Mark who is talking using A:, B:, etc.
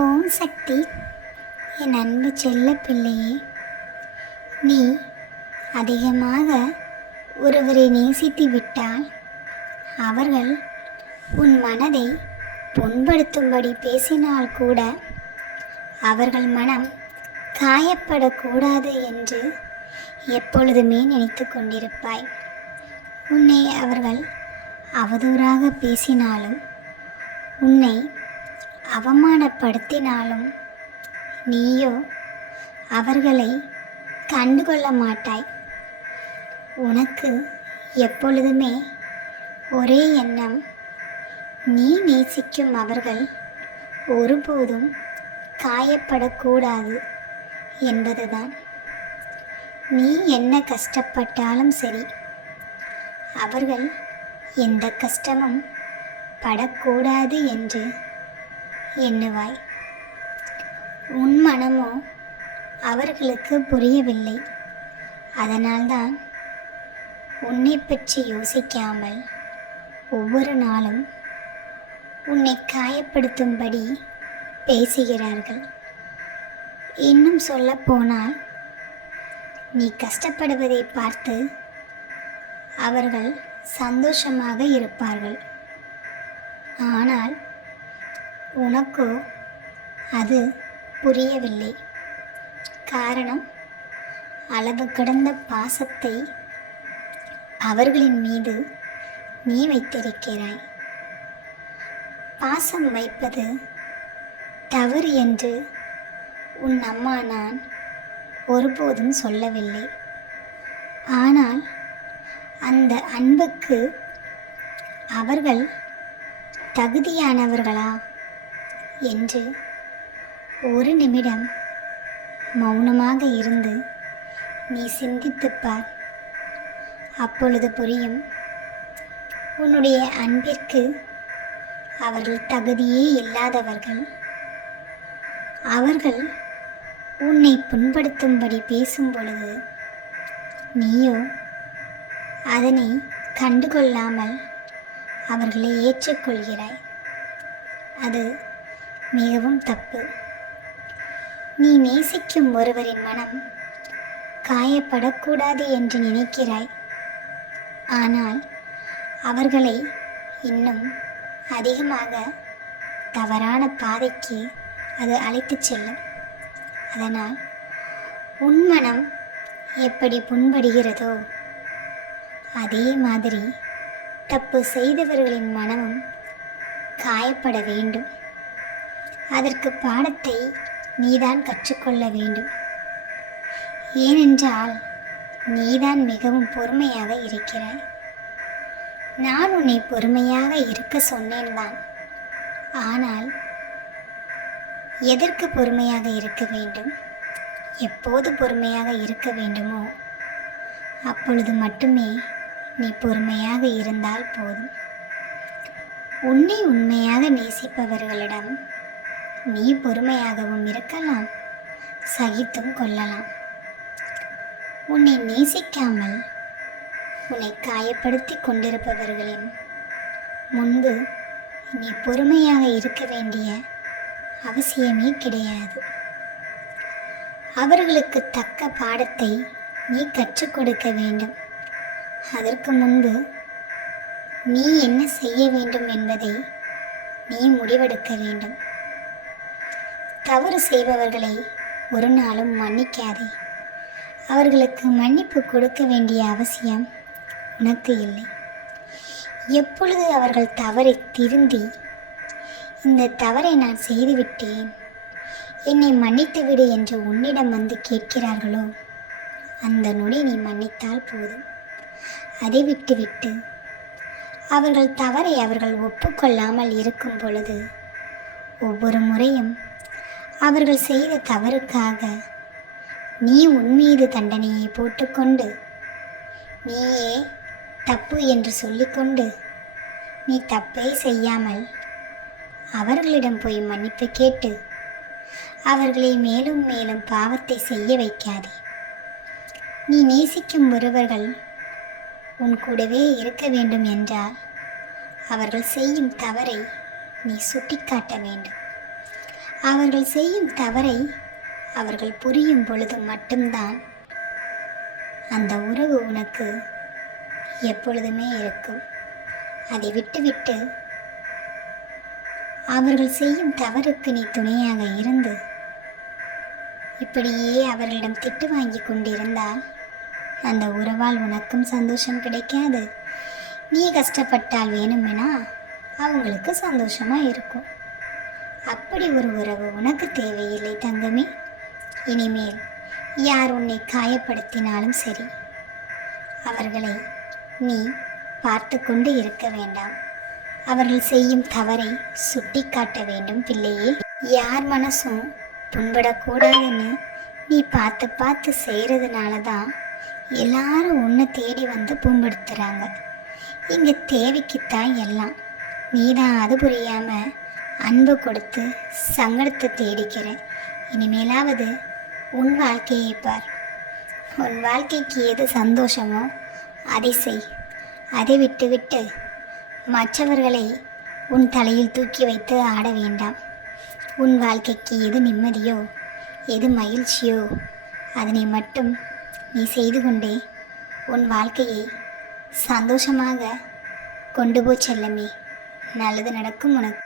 A: ஓம் சக்தி. என் அன்பு செல்ல பிள்ளையே நீ அதிகமாக ஒருவரை நேசித்து விட்டால் அவர்கள் உன் மனதை புண்படுத்தும்படி பேசினால் கூட அவர்கள் மனம் காயப்படக்கூடாது என்று எப்பொழுதுமே நினைத்து கொண்டிருப்பாய். உன்னை அவர்கள் அவதூறாக பேசினாலும் உன்னை அவமானப்படுத்தினாலும் நீயோ அவர்களை கண்டுகொள்ள மாட்டாய். உனக்கு எப்பொழுதுமே ஒரே எண்ணம் நீ நேசிக்கும் அவர்கள் ஒருபோதும் காயப்படக்கூடாது என்பதுதான். நீ என்ன கஷ்டப்பட்டாலும் சரி அவர்கள் எந்த கஷ்டமும் படக்கூடாது என்று எண்ணுவாய் உன் மனமோ அவர்களுக்கு புரியவில்லை. அதனால்தான் உன்னை பற்றி யோசிக்காமல் ஒவ்வொரு நாளும் உன்னை காயப்படுத்தும்படி பேசுகிறார்கள். இன்னும் சொல்லப்போனால் நீ கஷ்டப்படுவதை பார்த்து அவர்கள் சந்தோஷமாக இருப்பார்கள். ஆனால் உனக்கோ அது புரியவில்லை. காரணம் அளவு கடந்த பாசத்தை அவர்களின் மீது நீ வைத்திருக்கிறாய். பாசம் வைப்பது தவறு என்று உன் அம்மா நான் ஒருபோதும் சொல்லவில்லை. ஆனால் அந்த அன்புக்கு அவர்கள் தகுதியானவர்களா? என்று ஒரு நிமிடம் மௌனமாக இருந்து நீ சிந்தித்துப்பார். அப்பொழுது புரியும். உன்னுடைய அன்பிற்கு அவர்கள் தகுதியே இல்லாதவர்கள். அவர்கள் உன்னை புண்படுத்தும்படி பேசும் பொழுது நீயோ அதனை கண்டுகொள்ளாமல் அவர்களை ஏற்றுக்கொள்கிறாய். அது மிகவும் தப்பு. நீ நேசிக்கும் ஒருவரின் மனம் காயப்படக்கூடாது என்று நினைக்கிறாய். ஆனால் அவர்களை இன்னும் அதிகமாக தவறான பாதைக்கு அது அழைத்துச் செல்லும். அதனால் உன் மனம் எப்படி புண்படுகிறதோ அதே மாதிரி தப்பு செய்தவர்களின் மனமும் காயப்பட வேண்டும். அதற்கு பாடத்தை நீதான் கற்றுக்கொள்ள வேண்டும். ஏனென்றால் நீதான் மிகவும் பொறுமையாக இருக்கிறாய். நான் உன்னை பொறுமையாக இருக்க சொன்னேன்தான். ஆனால் எதற்கு பொறுமையாக இருக்க வேண்டும்? எப்போது பொறுமையாக இருக்க வேண்டுமோ அப்பொழுது மட்டுமே நீ பொறுமையாக இருந்தால் போதும். உன்னை உண்மையாக நேசிப்பவர்களிடம் நீ பொறுமையாகவும் இருக்கலாம். சகித்தும் கொள்ளலாம். உன்னை நேசிக்காமல் உன்னை காயப்படுத்தி கொண்டிருப்பவர்களின் முன்பு நீ பொறுமையாக இருக்க வேண்டிய அவசியமே கிடையாது. அவர்களுக்கு தக்க பாடத்தை நீ கற்றுக் கொடுக்க வேண்டும். அதற்கு முன்பு நீ என்ன செய்ய வேண்டும் என்பதை நீ முடிவெடுக்க வேண்டும். தவறு செய்பவர்களை ஒரு நாளும் மன்னிக்காதே. அவர்களுக்கு மன்னிப்பு கொடுக்க வேண்டிய அவசியம் உனக்கு இல்லை. எப்பொழுது அவர்கள் தவறை திருந்தி இந்த தவறை நான் செய்துவிட்டேன் என்னை மன்னித்துவிடு என்று உன்னிடம் வந்து கேட்கிறார்களோ அந்த நொடி நீ மன்னித்தால் போதும். அதை விட்டுவிட்டு அவர்கள் தவறை அவர்கள் ஒப்புக்கொள்ளாமல் இருக்கும் பொழுது ஒவ்வொரு முறையும் அவர்கள் செய்த தவறுக்காக நீ உன் மீது தண்டனையை போட்டுக்கொண்டு நீயே தப்பு என்று சொல்லிக்கொண்டு நீ தப்பே செய்யாமல் அவர்களிடம் போய் மன்னிப்பு கேட்டு அவர்களை மேலும் மேலும் பாவத்தை செய்ய வைக்காதே. நீ நேசிக்கும் ஒருவர்கள் உன் கூடவே இருக்க வேண்டும் என்றால் அவர்கள் செய்யும் தவறை நீ சுட்டிக்காட்ட வேண்டும். அவர்கள் செய்யும் தவறை அவர்கள் புரியும் பொழுது மட்டும்தான் அந்த உறவு உனக்கு எப்பொழுதுமே இருக்கும். அதை விட்டுவிட்டு அவர்கள் செய்யும் தவறுக்கு நீ துணையாக இருந்து இப்படியே அவர்களிடம் திட்டு வாங்கி கொண்டிருந்தால் அந்த உறவால் உனக்கும் சந்தோஷம் கிடைக்காது. நீ கஷ்டப்பட்டால் வேணுமெனா அவங்களுக்கு சந்தோஷமாக இருக்கும். அப்படி ஒரு உறவு உனக்கு தேவையில்லை தங்கமே. இனிமேல் யார் உன்னை காயப்படுத்தினாலும் சரி. அவர்களை நீ பார்த்து கொண்டு இருக்க வேண்டாம். அவர்கள் செய்யும் தவறை சுட்டிக்காட்ட வேண்டும் பிள்ளையே. யார் மனசும் புண்படக்கூடாதுன்னு நீ பார்த்து பார்த்து செய்கிறதுனால தான் எல்லாரும் உன்னை தேடி வந்து புண்படுத்துகிறாங்க இங்கே தேவைக்குத்தான் எல்லாம். நீ தான் அது புரியாமல் அன்பு கொடுத்து சங்கடத்தை தேடிக்கிறேன். இனிமேலாவது உன் வாழ்க்கையை பார். உன் வாழ்க்கைக்கு எது சந்தோஷமோ அதை செய். அதை விட்டுவிட்டு மற்றவர்களை உன் தலையில் தூக்கி வைத்து ஆட வேண்டாம். உன் வாழ்க்கைக்கு எது நிம்மதியோ எது மகிழ்ச்சியோ அதனை மட்டும் நீ செய்து கொண்டே உன் வாழ்க்கையை சந்தோஷமாக கொண்டு போ செல்லமே. நல்லது நடக்கும் உனக்கு.